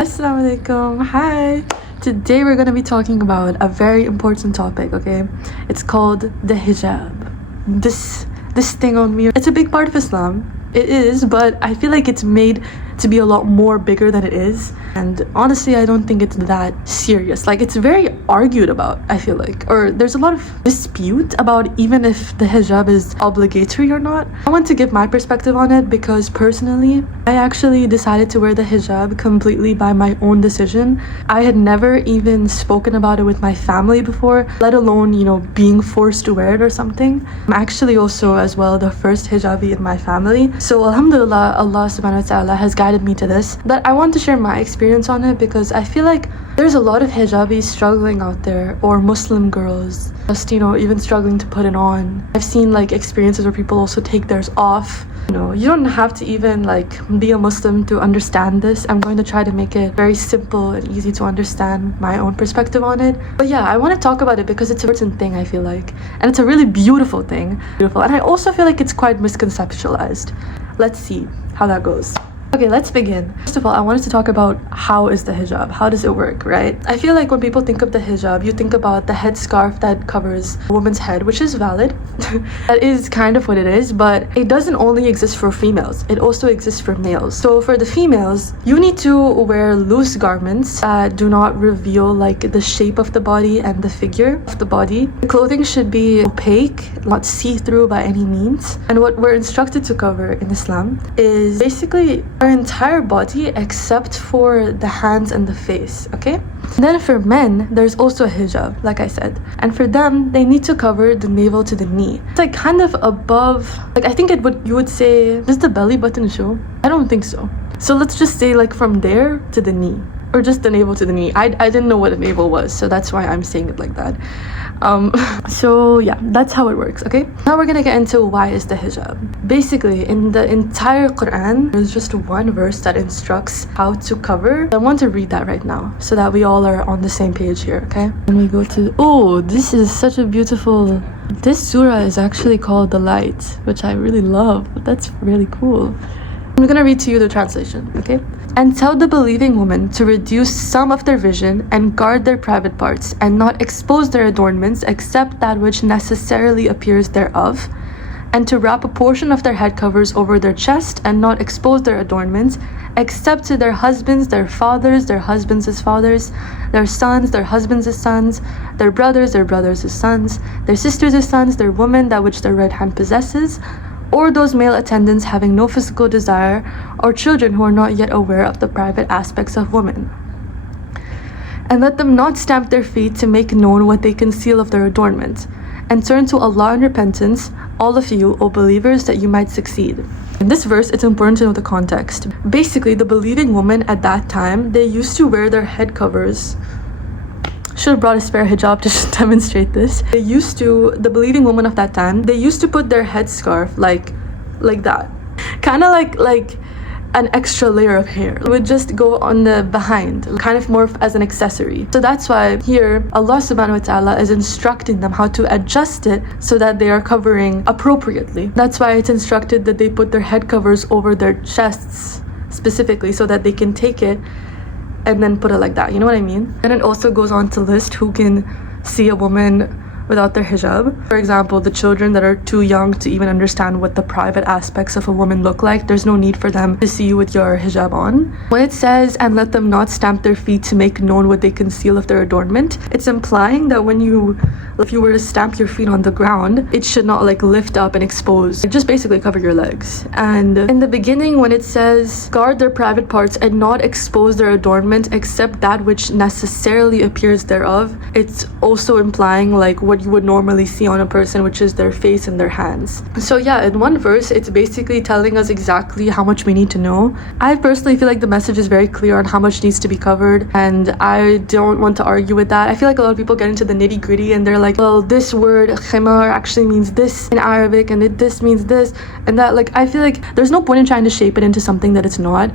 Assalamu alaikum. Hi. Today we're going to be talking about a very important topic, okay? It's called the hijab. This thing on me. It's a big part of Islam. It is, but I feel like it's made to be a lot more bigger than it is. And honestly, I don't think it's that serious. Like, it's very argued about, I feel like. Or there's a lot of dispute about even if the hijab is obligatory or not. I want to give my perspective on it because personally, I actually decided to wear the hijab completely by my own decision. I had never even spoken about it with my family before, let alone, being forced to wear it or something. I'm actually also as well the first hijabi in my family. So alhamdulillah, Allah subhanahu wa ta'ala has guided me to this. But I want to share my experience on it because I feel like there's a lot of hijabis struggling out there, or Muslim girls just, even struggling to put it on. I've seen like experiences where people also take theirs off. You don't have to even be a Muslim to understand this. I'm going to try to make it very simple and easy to understand my own perspective on it. But yeah, I want to talk about it because it's a certain thing, I feel like. And it's a really beautiful thing. And I also feel like it's quite misconceptualized. Let's see how that goes. Okay, let's begin. First of all, I wanted to talk about how is the hijab? How does it work, right? I feel like when people think of the hijab, you think about the headscarf that covers a woman's head, which is valid. That is kind of what it is, but it doesn't only exist for females. It also exists for males. So for the females, you need to wear loose garments that do not reveal the shape of the body and the figure of the body. The clothing should be opaque, not see-through by any means. And what we're instructed to cover in Islam is basically our entire body except for the hands and the face, okay? And then for men, there's also a hijab, like I said. And for them, they need to cover the navel to the knee. It's kind of above, I think you would say, does the belly button show? I don't think so. So let's just say from there to the knee. Or just the navel to the knee. I didn't know what a navel was, so that's why I'm saying it like that. So yeah, that's how it works, okay? Now we're gonna get into why is the hijab. Basically, in the entire Quran, there's just one verse that instructs how to cover. I want to read that right now, so that we all are on the same page here, okay? And we go to, this is such a beautiful, this surah is actually called The Light, which I really love. That's really cool. I'm gonna read to you the translation, okay? And tell the believing women to reduce some of their vision and guard their private parts and not expose their adornments except that which necessarily appears thereof, and to wrap a portion of their head covers over their chest and not expose their adornments except to their husbands, their fathers, their husbands as fathers, their sons, their husbands as sons, their brothers as sons, their sisters as sons, their women, that which their right hand possesses, or those male attendants having no physical desire, or children who are not yet aware of the private aspects of women. And let them not stamp their feet to make known what they conceal of their adornment, and turn to Allah in repentance, all of you, O believers, that you might succeed. In this verse, it's important to know the context. Basically, the believing women at that time, they used to wear their head covers. Should have brought a spare hijab to demonstrate this. The believing women of that time, they used to put their headscarf like that. Kind of like an extra layer of hair. It would just go on the behind, kind of more as an accessory. So that's why here, Allah subhanahu wa ta'ala is instructing them how to adjust it so that they are covering appropriately. That's why it's instructed that they put their head covers over their chests specifically so that they can take it and then put it like that, you know what I mean? And it also goes on to list who can see a woman without their hijab. For example, the children that are too young to even understand what the private aspects of a woman look like, there's no need for them to see you with your hijab on. When it says, and let them not stamp their feet to make known what they conceal of their adornment, it's implying that if you were to stamp your feet on the ground, it should not lift up and expose. Just basically cover your legs. And in the beginning, when it says, guard their private parts and not expose their adornment except that which necessarily appears thereof, it's also implying what you would normally see on a person, which is their face and their hands. So yeah, in one verse, it's basically telling us exactly how much we need to know. I personally feel like the message is very clear on how much needs to be covered, and I don't want to argue with that. I feel like a lot of people get into the nitty-gritty and they're like, well, this word khimar actually means this in Arabic and this means this and that. I feel like there's no point in trying to shape it into something that it's not.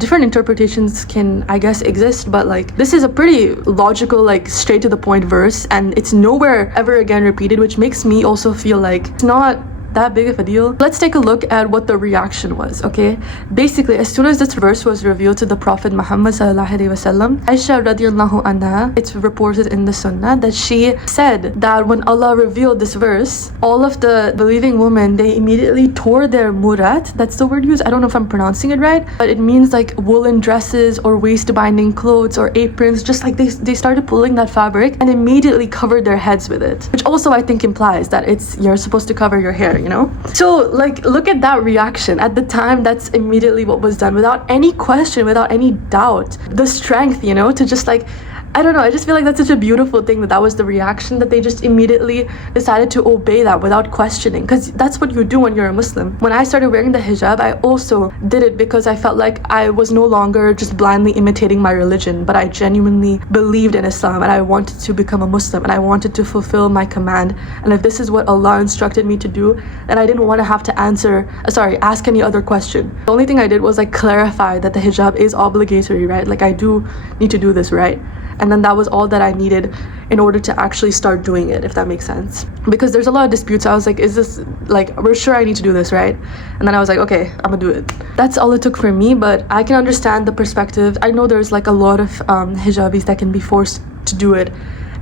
Different interpretations can, I guess, exist, but this is a pretty logical, straight to the point verse, and it's nowhere ever again repeated, which makes me also feel like it's not that big of a deal. Let's take a look at what the reaction was, okay? Basically, as soon as this verse was revealed to the Prophet Muhammad sallallahu alaihi wasallam, Aisha radiallahu anha, it's reported in the Sunnah that she said that when Allah revealed this verse, all of the believing women, they immediately tore their murat. That's the word used. I don't know if I'm pronouncing it right, but it means like woolen dresses or waist binding clothes or aprons. Just like they started pulling that fabric and immediately covered their heads with it, which also I think implies that you're supposed to cover your hair, you know? So like, look at that reaction. At the time, that's immediately what was done, without any question, without any doubt. The strength, you know, to just like, I don't know, I just feel like that's such a beautiful thing that was the reaction, that they just immediately decided to obey that without questioning, because that's what you do when you're a Muslim. When I started wearing the hijab, I also did it because I felt like I was no longer just blindly imitating my religion, but I genuinely believed in Islam and I wanted to become a Muslim and I wanted to fulfill my command. And if this is what Allah instructed me to do, then I didn't want to have to ask any other question. The only thing I did was like clarify that the hijab is obligatory, right? Like I do need to do this, right? And then that was all that I needed in order to actually start doing it, if that makes sense. Because there's a lot of disputes. I was like, is this, like, we're sure I need to do this, right? And then I was like, okay, I'm gonna do it. That's all it took for me, but I can understand the perspective. I know there's like a lot of hijabis that can be forced to do it,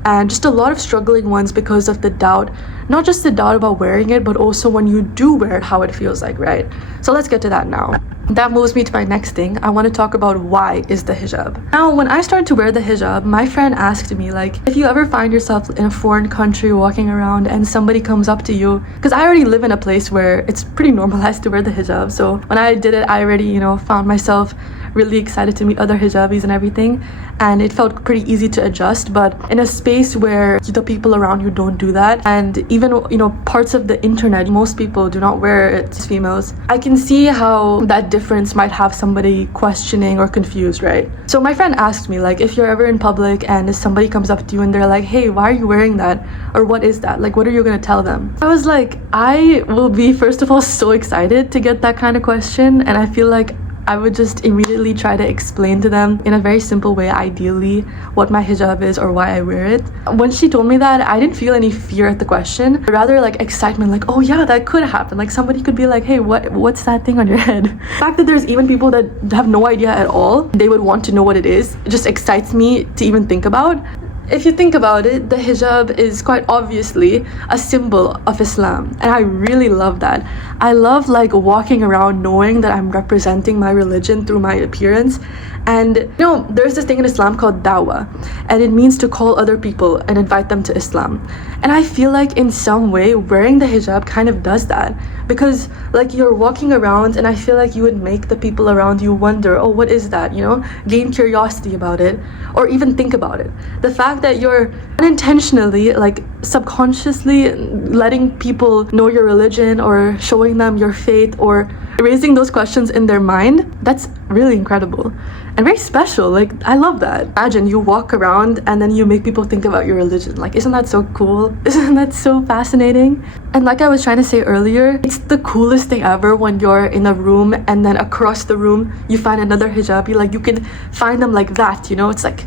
and just a lot of struggling ones because of the doubt. Not just the doubt about wearing it, but also when you do wear it, how it feels like, right? So let's get to that now. That moves me to my next thing. I want to talk about why is the hijab. Now, when I started to wear the hijab, my friend asked me, like, if you ever find yourself in a foreign country walking around and somebody comes up to you, because I already live in a place where it's pretty normalized to wear the hijab. So when I did it, I already, you know, found myself really excited to meet other hijabis and everything, and it felt pretty easy to adjust. But in a space where the people around you don't do that, and even, you know, parts of the internet, most people do not wear it, females, I can see how that difference might have somebody questioning or confused, right? So my friend asked me, like, if you're ever in public and if somebody comes up to you and they're like, hey, why are you wearing that? Or what is that? Like, what are you gonna tell them? I was like, I will be, first of all, so excited to get that kind of question, and I feel like I would just immediately try to explain to them in a very simple way, ideally, what my hijab is or why I wear it. When she told me that, I didn't feel any fear at the question, rather like excitement, like, oh yeah, that could happen. Like somebody could be like, hey, what's that thing on your head? The fact that there's even people that have no idea at all, they would want to know what it is, it just excites me to even think about. If you think about it, the hijab is quite obviously a symbol of Islam, and I really love that. I love like walking around knowing that I'm representing my religion through my appearance. And you know, there's this thing in Islam called dawah, and it means to call other people and invite them to Islam. And I feel like in some way wearing the hijab kind of does that, because like you're walking around and I feel like you would make the people around you wonder, oh, what is that, you know, gain curiosity about it, or even think about it. The fact that you're unintentionally, like subconsciously letting people know your religion or showing them your faith or raising those questions in their mind, that's really incredible and very special. Like, I love that. Imagine you walk around and then you make people think about your religion. Like, isn't that so cool? Isn't that so fascinating? And like I was trying to say earlier, it's the coolest thing ever when you're in a room and then across the room you find another hijabi. Like, you can find them like that, you know? It's like,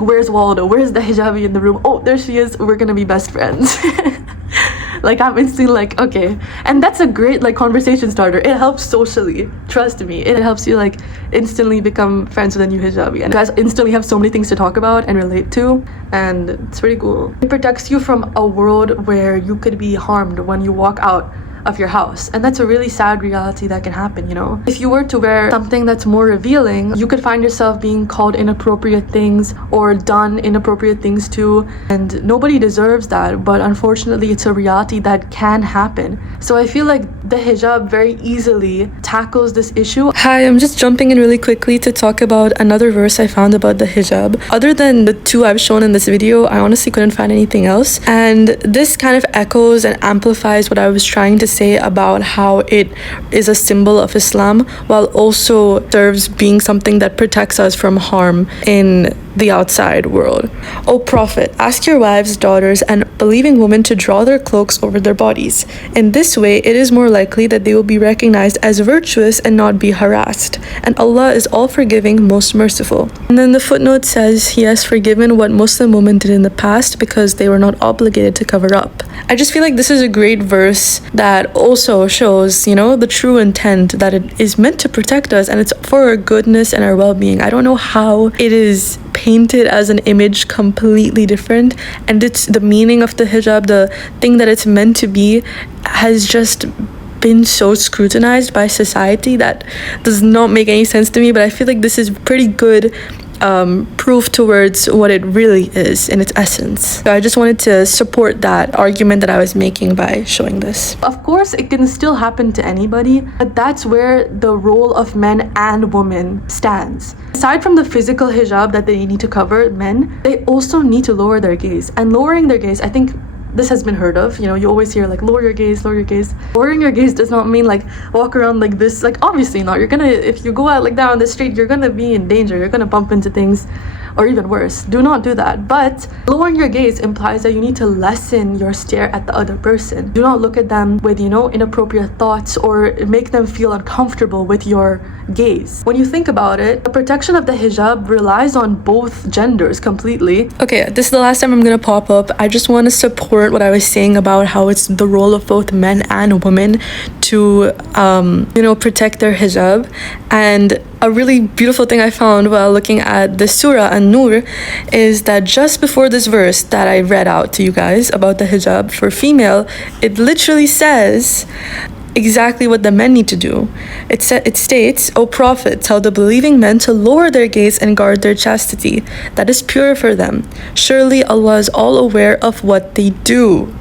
where's Waldo? Where's the hijabi in the room? Oh, there she is. We're gonna be best friends. Like, I'm instantly like, okay. And that's a great like conversation starter. It helps socially, trust me. It helps you like instantly become friends with a new hijabi, and you guys instantly have so many things to talk about and relate to, and it's pretty cool. It protects you from a world where you could be harmed when you walk out of your house, and that's a really sad reality that can happen, you know. If you were to wear something that's more revealing, you could find yourself being called inappropriate things or done inappropriate things too, and nobody deserves that, but unfortunately it's a reality that can happen. So I feel like the hijab very easily tackles this issue. Hi, I'm just jumping in really quickly to talk about another verse I found about the hijab. Other than the two I've shown in this video, I honestly couldn't find anything else, and this kind of echoes and amplifies what I was trying to say about how it is a symbol of Islam while also serves being something that protects us from harm in the outside world. O Prophet, ask your wives, daughters, and believing women to draw their cloaks over their bodies. In this way, it is more likely that they will be recognized as virtuous and not be harassed. And Allah is all forgiving, most merciful. And then the footnote says He has forgiven what Muslim women did in the past because they were not obligated to cover up. I just feel like this is a great verse that also shows, the true intent, that it is meant to protect us and it's for our goodness and our well-being. I don't know how it is painted as an image completely different, and it's the meaning of the hijab, the thing that it's meant to be, has just been so scrutinized by society that does not make any sense to me. But I feel like this is pretty good proof towards what it really is in its essence. So I just wanted to support that argument that I was making by showing this. Of course, it can still happen to anybody, but that's where the role of men and women stands. Aside from the physical hijab that they need to cover, men, they also need to lower their gaze. And lowering their gaze, I think this has been heard of, you always hear like lower your gaze, lower your gaze. Lowering your gaze does not mean like walk around like this, like obviously not. If you go out like that on the street, you're gonna be in danger, you're gonna bump into things, or even worse. Do not do that. But lowering your gaze implies that you need to lessen your stare at the other person. Do not look at them with, inappropriate thoughts or make them feel uncomfortable with your gaze. When you think about it, the protection of the hijab relies on both genders completely. Okay, this is the last time I'm gonna pop up. I just want to support what I was saying about how it's the role of both men and women to protect their hijab. And a really beautiful thing I found while looking at the surah An-Nur is that just before this verse that I read out to you guys about the hijab for female, it literally says exactly what the men need to do. It states, O Prophet, tell the believing men to lower their gaze and guard their chastity. That is pure for them. Surely Allah is all aware of what they do.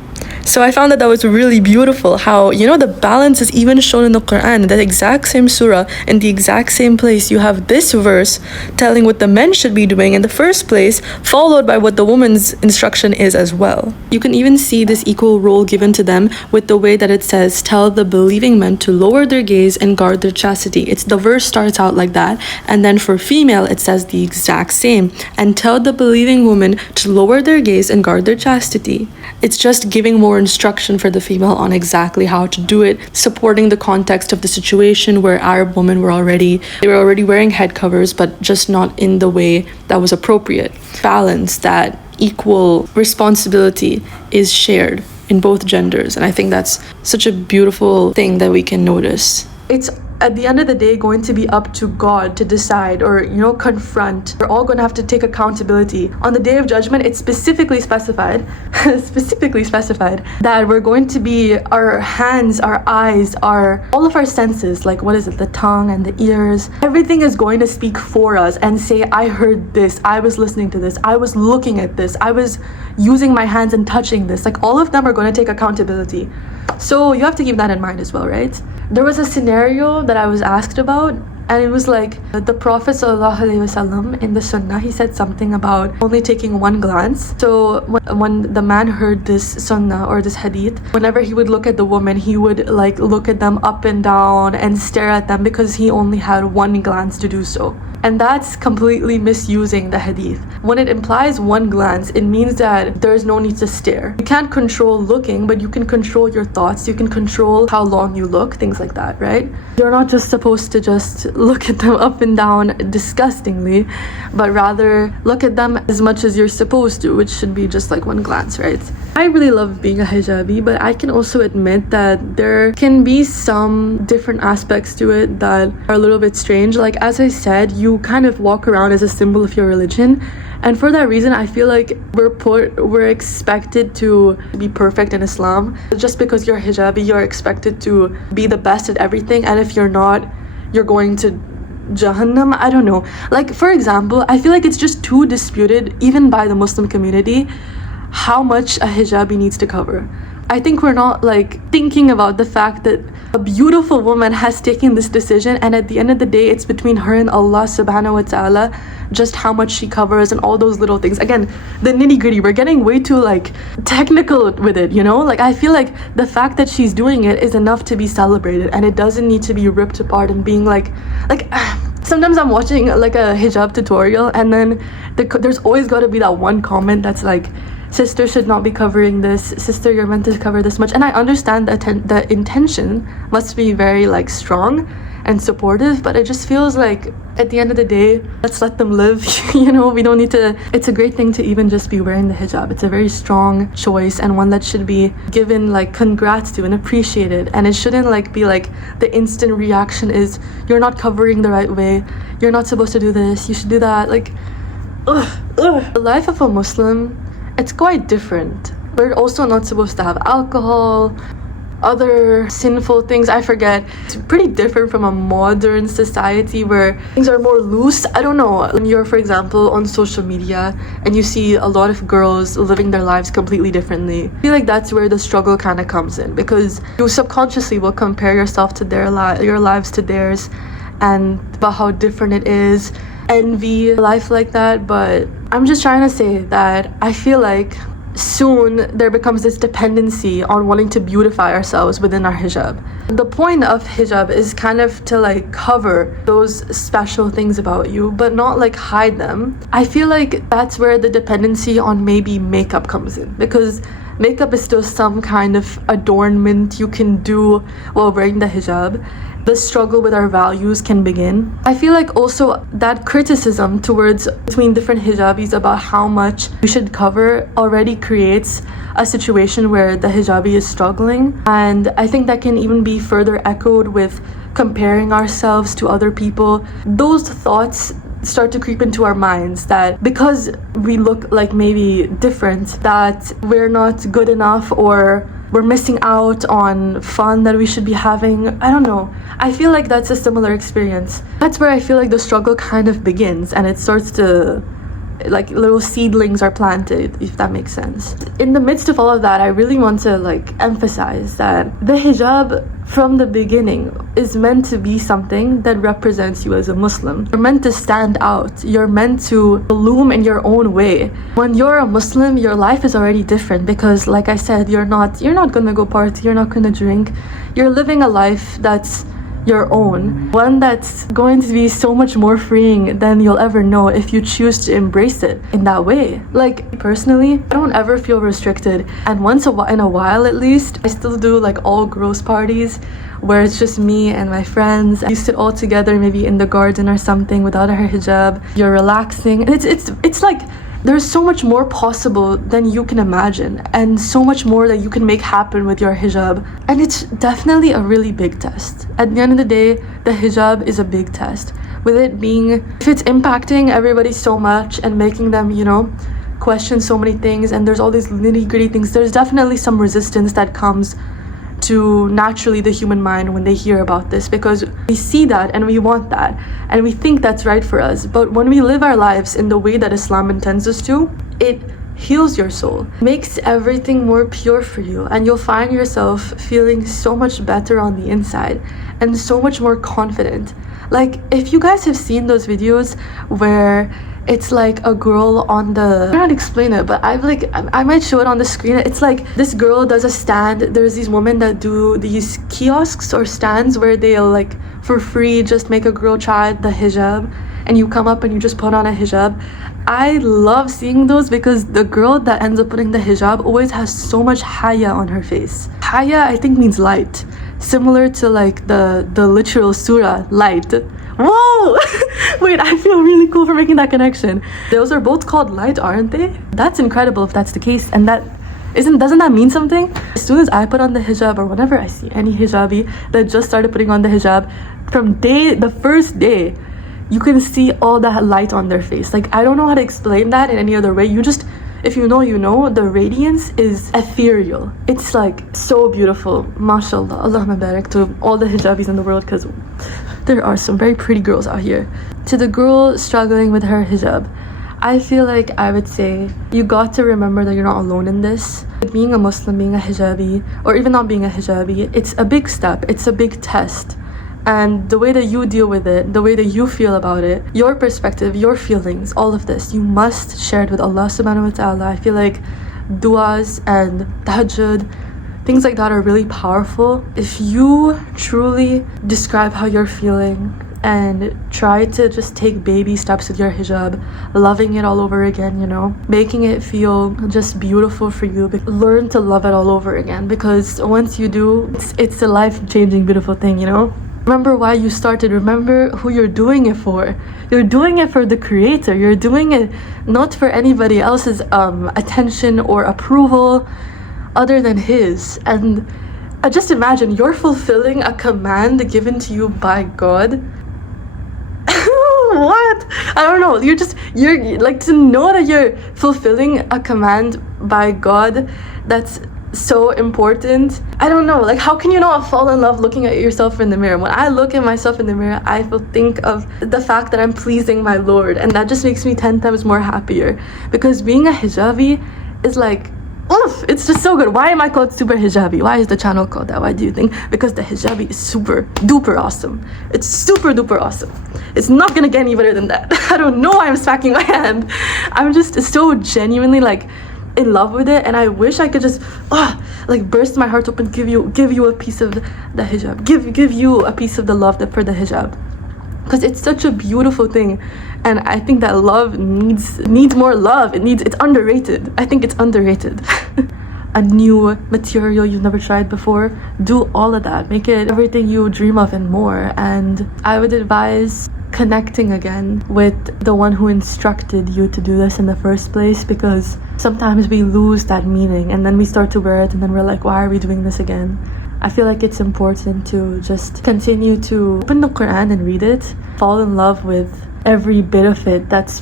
So I found that was really beautiful, how the balance is even shown in the Quran. The exact same surah, in the exact same place, you have this verse telling what the men should be doing in the first place, followed by what the woman's instruction is as well. You can even see this equal role given to them with the way that it says, tell the believing men to lower their gaze and guard their chastity. The verse starts out like that, and then for female it says the exact same, and tell the believing women to lower their gaze and guard their chastity. It's just giving more instruction for the female on exactly how to do it, supporting the context of the situation where Arab women were already wearing head covers, but just not in the way that was appropriate. Balance, that equal responsibility is shared in both genders, and I think that's such a beautiful thing that we can notice. It's at the end of the day going to be up to God to decide or confront. We're all going to have to take accountability. On the day of judgment, it's specifically specified that we're going to be, our hands, our eyes, all of our senses, like the tongue and the ears, everything is going to speak for us and say, I heard this, I was listening to this, I was looking at this, I was using my hands and touching this. All of them are going to take accountability. So you have to keep that in mind as well, right? There was a scenario that I was asked about, and it was like the Prophet ﷺ in the Sunnah, he said something about only taking one glance. So when the man heard this Sunnah or this hadith, whenever he would look at the woman, he would look at them up and down and stare at them because he only had one glance to do so. And that's completely misusing the hadith. When it implies one glance, it means that there's no need to stare. You can't control looking, but you can control your thoughts. You can control how long you look, things like that, right? You're not just supposed to just look at them up and down disgustingly, but rather look at them as much as you're supposed to, which should be just one glance, right? I really love being a hijabi, but I can also admit that there can be some different aspects to it that are a little bit strange. As I said, you kind of walk around as a symbol of your religion, and for that reason I feel like we're expected to be perfect in Islam. Just because you're hijabi, you're expected to be the best at everything, and if you're not, you're going to Jahannam. I don't know. For example, I feel like it's just too disputed even by the Muslim community how much a hijabi needs to cover. I think we're not thinking about the fact that a beautiful woman has taken this decision, and at the end of the day it's between her and Allah subhanahu wa ta'ala just how much she covers and all those little things. Again, the nitty-gritty, we're getting way too technical with it, I feel like the fact that she's doing it is enough to be celebrated, and it doesn't need to be ripped apart and being Sometimes I'm watching like a hijab tutorial, and then there's always got to be that one comment that's like, sister should not be covering this, sister you're meant to cover this much. And I understand that the intention must be very like strong and supportive, but it just feels like at the end of the day, let's let them live. You know, we don't need to. It's a great thing to even just be wearing the hijab. It's a very strong choice, and one that should be given like congrats to and appreciated. And it shouldn't like be like the instant reaction is, you're not covering the right way, you're not supposed to do this, you should do that. Like, the life of a Muslim, it's quite different. We're also not supposed to have alcohol, other sinful things. I forget. It's pretty different from a modern society where things are more loose. I don't know. When you're, for example, on social media and you see a lot of girls living their lives completely differently, I feel like that's where the struggle kind of comes in, because you subconsciously will compare yourself to your lives to theirs, and about how different it is, envy a life like that. But I'm just trying to say that I feel like soon there becomes this dependency on wanting to beautify ourselves within our hijab. The point of hijab is kind of to like cover those special things about you, but not like hide them. I feel like that's where the dependency on maybe makeup comes in, because makeup is still some kind of adornment you can do while wearing the hijab. The struggle with our values can begin. I feel like also that criticism between different hijabis about how much we should cover already creates a situation where the hijabi is struggling, and I think that can even be further echoed with comparing ourselves to other people. Those thoughts start to creep into our minds that because we look like maybe different, that we're not good enough, or we're missing out on fun that we should be having. I don't know. I feel like that's a similar experience. That's where I feel like the struggle kind of begins, and it starts to, like, little seedlings are planted, if that makes sense. In the midst of all of that, I really want to like emphasize that the hijab from the beginning is meant to be something that represents you as a Muslim. You're meant to stand out. You're meant to bloom in your own way. When you're a Muslim, your life is already different, because like I said, you're not gonna go party, you're not gonna drink. You're living a life that's your own, one that's going to be so much more freeing than you'll ever know if you choose to embrace it in that way. Like, personally, I don't ever feel restricted, and once in a while at least, I still do like all girls parties where it's just me and my friends. You sit all together maybe in the garden or something without her hijab. You're relaxing, and it's like there's so much more possible than you can imagine, and so much more that you can make happen with your hijab. And it's definitely a really big test. At the end of the day, the hijab is a big test. With it being, if it's impacting everybody so much and making them, you know, question so many things, and there's all these nitty-gritty things, there's definitely some resistance that comes to naturally the human mind when they hear about this, because we see that and we want that and we think that's right for us. But when we live our lives in the way that Islam intends us to, it heals your soul, makes everything more pure for you, and you'll find yourself feeling so much better on the inside and so much more confident. Like, if you guys have seen those videos where it's like a girl on the, I can't explain it, but I might show it on the screen. It's like this girl does a stand. There's these women that do these kiosks or stands where they'll like for free just make a girl try the hijab, and you come up and you just put on a hijab. I love seeing those, because the girl that ends up putting the hijab always has so much haya on her face. Haya, I think, means light, similar to like the literal surah light. Whoa! Wait, I feel really cool for making that connection. Those are both called light, aren't they? That's incredible if that's the case. And doesn't that mean something? As soon as I put on the hijab, or whenever I see any hijabi that just started putting on the hijab, from the first day, you can see all that light on their face. Like, I don't know how to explain that in any other way. You just, if you know, you know. The radiance is ethereal. It's like so beautiful. MashaAllah. Allahumma barak to all the hijabis in the world, because there are some very pretty girls out here. To the girl struggling with her hijab, I feel like I would say you got to remember that you're not alone in this. Being a Muslim, being a hijabi, or even not being a hijabi, it's a big step. It's a big test. And the way that you deal with it, the way that you feel about it, your perspective, your feelings, all of this, you must share it with Allah subhanahu wa ta'ala. I feel like du'as and tahajjud, things like that are really powerful. If you truly describe how you're feeling and try to just take baby steps with your hijab, loving it all over again, you know, making it feel just beautiful for you. Learn to love it all over again, because once you do, it's a life-changing, beautiful thing, you know. Remember why you started. Remember who you're doing it for. You're doing it for the creator. You're doing it not for anybody else's attention or approval other than his. And just imagine you're fulfilling a command given to you by God. What? I don't know. You're like, to know that you're fulfilling a command by God that's so important. I don't know, like, how can you not fall in love looking at yourself in the mirror? When I look at myself in the mirror, I will think of the fact that I'm pleasing my Lord, and that just makes me 10 times more happier. Because being a hijabi is like, oof, it's just so good. Why am I called super hijabi? Why is the channel called that? Why do you think? Because the hijabi is super duper awesome. It's super duper awesome. It's not gonna get any better than that. I don't know why I'm smacking my hand. I'm just so genuinely like in love with it, and I wish I could just like burst my heart open, give you a piece of the hijab, give you a piece of the love for the hijab, because it's such a beautiful thing. And I think that love needs more love. It's underrated. I think it's underrated. A new material you've never tried before, do all of that, make it everything you dream of and more. And I would advise connecting again with the one who instructed you to do this in the first place, because sometimes we lose that meaning and then we start to wear it and then we're like, why are we doing this again? I feel like it's important to just continue to open the Quran and read it, fall in love with every bit of it that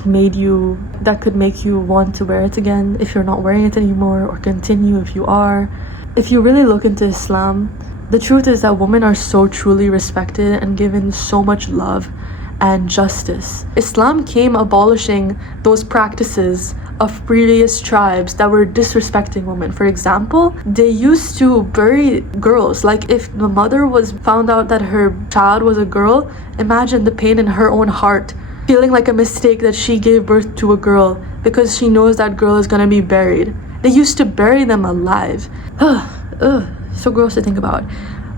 could make you want to wear it again if you're not wearing it anymore, or continue if you are. If you really look into Islam, the truth is that women are so truly respected and given so much love and justice. Islam came abolishing those practices of previous tribes that were disrespecting women. For example, they used to bury girls. Like, if the mother was found out that her child was a girl, imagine the pain in her own heart, feeling like a mistake that she gave birth to a girl because she knows that girl is gonna be buried. They used to bury them alive. So gross to think about.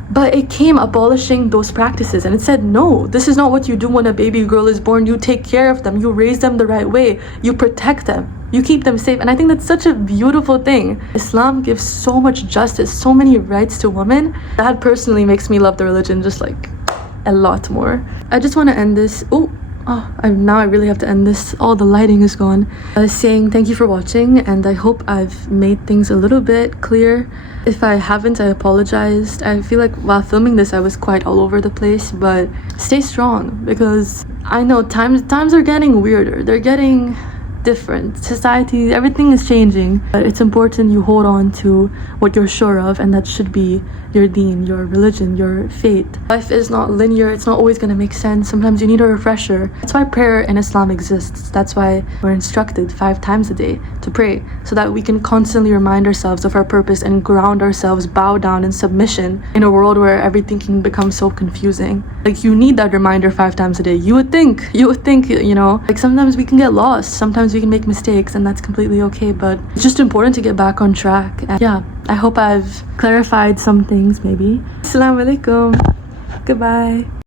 But it came abolishing those practices, and it said, no, this is not what you do when a baby girl is born. You take care of them, you raise them the right way, you protect them, you keep them safe. And I think that's such a beautiful thing. Islam gives so much justice, so many rights to women. That personally makes me love the religion just like a lot more. I just want to end this. Now I really have to end this. All the lighting is gone. Saying thank you for watching, and I hope I've made things a little bit clear. If I haven't, I apologize. I feel like while filming this I was quite all over the place, but stay strong, because I know times are getting weirder. They're getting different. Society, everything is changing, but it's important you hold on to what you're sure of, and that should be your deen, your religion, your faith. Life is not linear. It's not always going to make sense. Sometimes you need a refresher. That's why prayer in Islam exists. That's why we're instructed 5 times a day to pray, so that we can constantly remind ourselves of our purpose and ground ourselves, bow down in submission in a world where everything can become so confusing. Like, you need that reminder 5 times a day. You would think, you know, like, sometimes we can get lost, sometimes we can make mistakes, and that's completely okay, but it's just important to get back on track. And yeah, I hope I've clarified some things maybe. Assalamu alaikum. Goodbye.